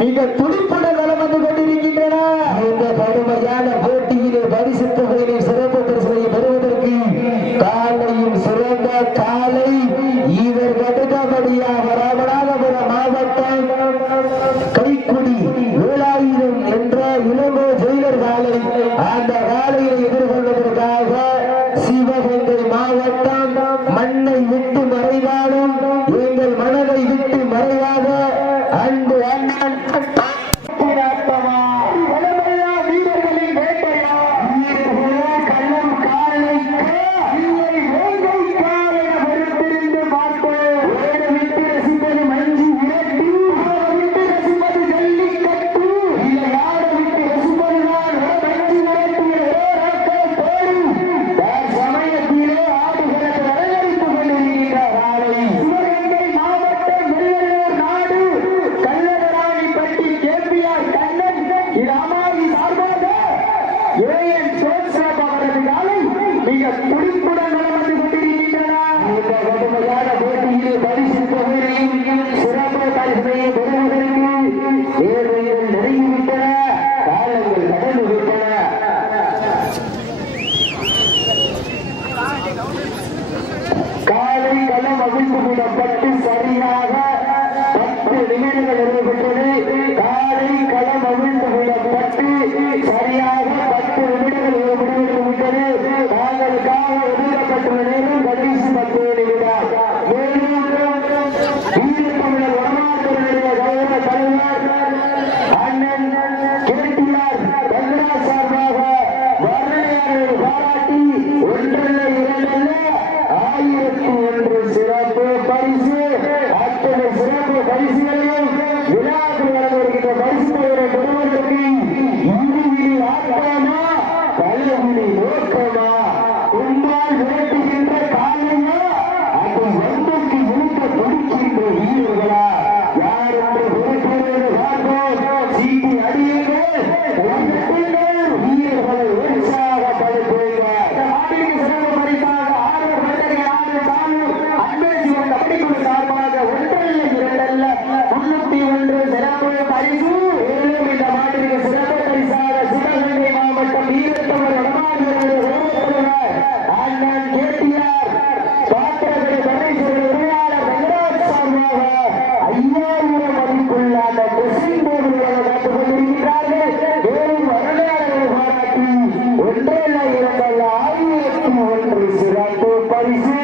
மிக துடிப்புடன் நலம் வந்து கொண்டிருக்கின்றன. இந்த கடுமையான போட்டியிலே பரிசு தொகையிலே சிறப்பு பரிசுகளை பெறுவதற்கு காலையும் சிறந்த காலை இதற்கு அடுத்தபடியாக ராமநாதபுரம் மாவட்டம் கைக்குடி 7000 என்ற இளங்கோ ஜெயிலர் காலை. அந்த காலையை எதிர்கொள்வதற்காக சிவகங்கை மாவட்டம் மண்ணை விட்டு மறைவாலும் எங்கள் மனதை விட்டு மறைவாத அன்பு அண்ணன் வீரர்களின் வேட்டையா கள்ளம் காலை வருத்திருந்து பார்ப்போம். விட்டு ரசிப்பது மஞ்சி விரட்டி, விட்டு ரசிப்பது ஜல்லிக்கட்டு, இல்லை யார விட்டு ரசிப்பதுதான் மஞ்சி விரட்டி சமயத்திலே ஆடுகளுக்கு வரவேற்பு கொண்டிருக்கின்ற காலை சிவகங்கை மாவட்டம் வெள்ளலூர் நாடு கல்லதராணிப்பட்டி கேபிஆர் கண்ணன் இராமாவி சார்பாக ஏஎன் சோன்சாப் அவரது காலை மிக துடிப்புடன் நடந்து கொண்டிருக்கின்றன. இந்த கடுமையான போட்டியிலே பரிசு தொகையையும் சிறப்பு பரிசையை பெறுவதற்கு தேவைகள் நெருங்கிவிட்டன, காலங்கள் கடந்து விட்டன. காலை களம் அவிழ்ந்து விடப்பட்டு சரியாக 10 நிமிடங்கள் நிறைவேற்றது. காலை களம் அவிழ்ந்து விடப்பட்டு சரியாக 10 நிமிடங்கள் முடிவெடுத்து விட்டது. தாங்களுக்காக ஒதுக்கப்பட்டுள்ள நேரம் கடைசி 10 நிமிடம். மேலும் வீரத்தமிழர் வடமாற்றுடைய கௌரவ தலைவர் அண்ணன் கேடிஆர் ரங்கராஜ் சார்பாக வர்ணனையாளரை பாராட்டி ஒன்றல்ல இரண்டல்ல 1001 சிறப்பு பரிசு. அத்தனை சிறப்பு பரிசுகளையும் விழாக்கு வழங்குகின்ற பரிசு பெயரை பெறுவதற்கு இறுதியில் ஆட்டமா கல்லூரி நோக்கமா உண்டால் விரட்டுகின்ற காலையா அது வந்துக்கு இழுக்க துடிக்கின்ற வீரர்களா யார் என்று விரட்டுகிறது பார்ப்போம். சீட்டி அடியுங்கள், வீரர்களை உற்சாகப்படுத்துங்கள். நாட்டிற்கு சிறப்பு பரிசாக 6 பட்டறை 6 சாமி அன்பேசிவன் கபடிக்குழு சார்பாக ஒன்றல்ல இரண்டல்ல 301 சிறப்பு பரிசு. மேலும் இந்த நாட்டிற்கு சிறப்பு பரிசாக சிவகங்கை மாவட்டம் வீரத்தமிழர் வடமாற்றுடைய அண்ணன் கேடிஆர் பாத்திரத்தை பரிசுகளை உரையாளர் ரங்கராஜ் சார்பாக 5000 மதிப்புள்ள அந்த ட்ரெஸ்ஸிங் போர்டுகளை காத்துக் கொண்டிருக்கிறார்கள். மேலும் வரலாறுகளை பாராட்டி ஒன்றல்ல இரண்டல்ல 1001 சிறப்பு பரிசு.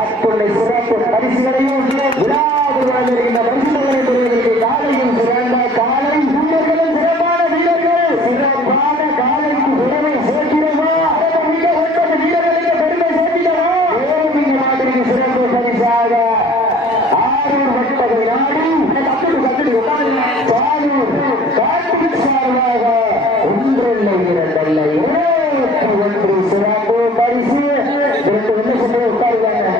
அத்துணை சிறப்பு பரிசுகளையும் விழாவில் வழங்குகின்ற பரிசுகளை பெறுவதற்கு காலையும் சிறந்த காலை வீரர்களும் சிறப்பான வீரர்கள் சிறப்பான காலைக்கு பெருமை சேர்க்கிறோமா? 9 வீரர்களுக்கு பெருமை சேர்க்கிறோமா? மேலும் இந்த நாட்டிற்கு சிறப்பு பரிசாக 6 வட்டத்தை நாடி கார்த்திக் சார்பாக ஒன்றல்ல இரண்டல்ல 21 சிறப்பு பரிசு. என்ன சொல்றது உட்காருவாங்க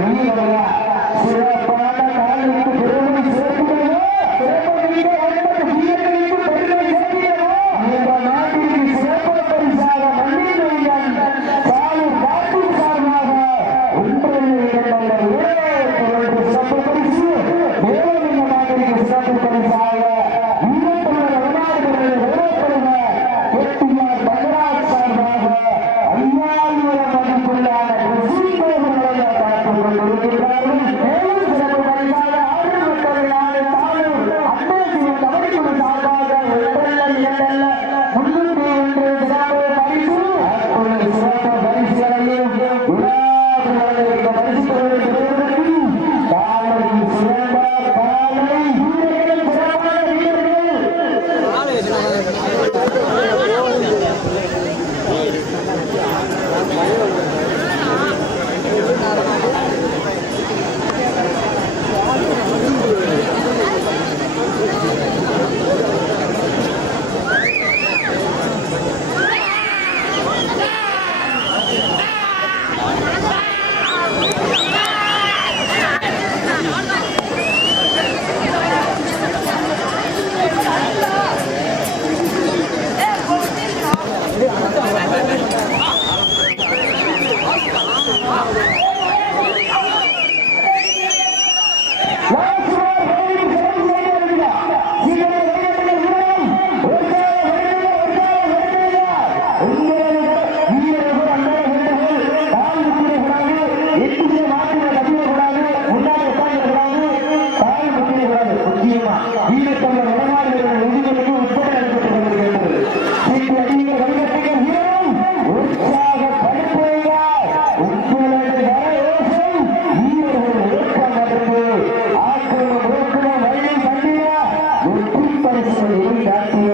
வீரர்கள் எட்டு மாற்றின கட்டிடக்கூடாது, முன்னாடி உட்கார்ந்துடக்கூடாது, கால் முட்டிடக்கூடாது. முக்கியமா வீரத்தமிழ் வடமாடுகள் விதிகளுக்கு உட்பட நடத்தப்பட்டு கொண்டிருக்கிறது. சீட்டு அடிகள் வடிகட்டிகள் வீரம் உற்சாகப்படுத்துகிறார். உங்களது வரவேசம் வீரர்கள் இயக்கம் நடந்து ஆக்கிரமம் நோக்கம் வழி கண்டியா வெற்றி பரிசுகளை காட்டிய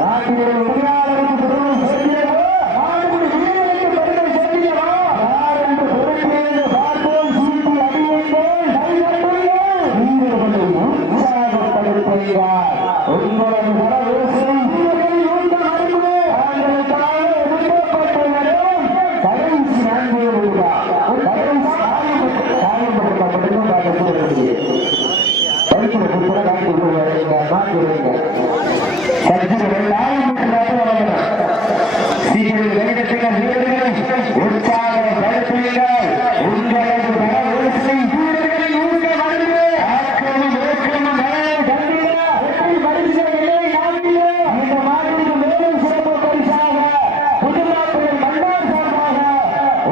நாட்டினுடைய உரிமையாளருக்கு பெருமை சேர்க்கிறதோ நாடு வீரர்களுக்கு பெருமை சேர்க்கிறதோ யார் என்று பொறுப்பேற்று பார்ப்போம். சீட்டு அடியுங்கள் கைகட்டுங்கள் வீரர்களை உற்சாகப்படுத்துகிறார். உங்களது வரவேசம் வீரர்களின் ஊக்கம் அறிவு தாங்களுக்காக எதிர்க்கப்பட்டு வரும் கடைசி நான்கு ரூபா காயப்பட்டப்பட்டு பார்க்கக்கூடிய பரிசுல கொடுத்தா காட்டி விடுவாங்க மாற்றி விடுங்க. சர்ஜிகள் ஆரம்பிக்கிறாங்க வளர்கிறார். சீக்கிரம் வெங்கடத்தினர் வீரர்களை உற்சாகப்படுத்துகிறார். உங்களது வரவேசை வீரர்களின் ஊக்கம் அறிவு ஆக்கிரமம் நோக்கம் வரை கண்டியா வெற்றி பரிசுகளை நாட்டிய இந்த மாநில மேலும் சிறப்பு பரிசாக புதுநாட்டுகள் மன்னார் சார்பாக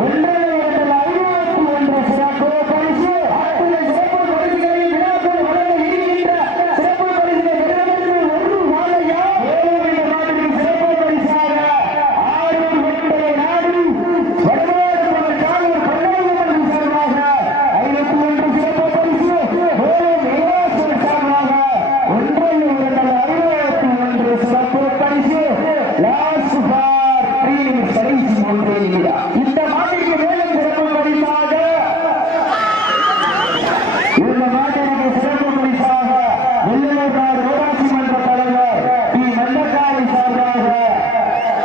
1,51 சிறப்பு பரிசு ஆட்டுகள் சிறப்பு பரிசுகளை விழாக்கள் வழங்க இருக்கின்ற சிறப்பு பரிசுகளை பெறுவதற்கு ஒரு வாழையா மேலும் இந்த மாநில சிறப்பு பரிசாக ஆரூர் வெட்டை நாடு வடமாடு காவல் கண்ணாமூர்த்தி சார்பாக 51 சிறப்பு பரிசு மேலும் இலவசம் சார்பாக 1,61 சிறப்பு பரிசு லாஸ்ட் ஃபார் 3 நிமிஷம் கடைசி 3 நிமிடம். இந்த மாட்டிற்கு மேலும் சிறப்பு பரிசாக இந்த மாட்டிற்கு சிறப்பு பரிசாக வெள்ளலூர்காடு ஊராட்சி மன்ற தலைவர் டி மண்டக்காரி சார்பாக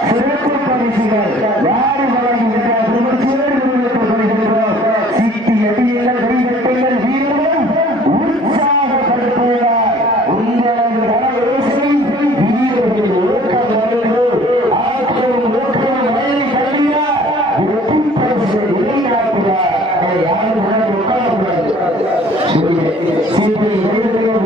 சிறப்பு பரிசுகள் யாரு வழங்குகின்றார் நிகழ்ச்சியோடு நிறுவனப்படுகின்றோம். சீட்டி அடியுங்கள் கைகட்டுங்கள் வீரரும் உற்சாகப்படுத்துகிறார். உங்களது வரவேசை வீரர்கள் ஊக்கம் வருது ஆக்கிரமம் ஊக்கம் வழி கல்வியா வெற்றி பரிசு நிலைநாட்டுகிறார். யாரும் உட்காரக்கூடாது. சீட்டை கைகட்டுங்கள்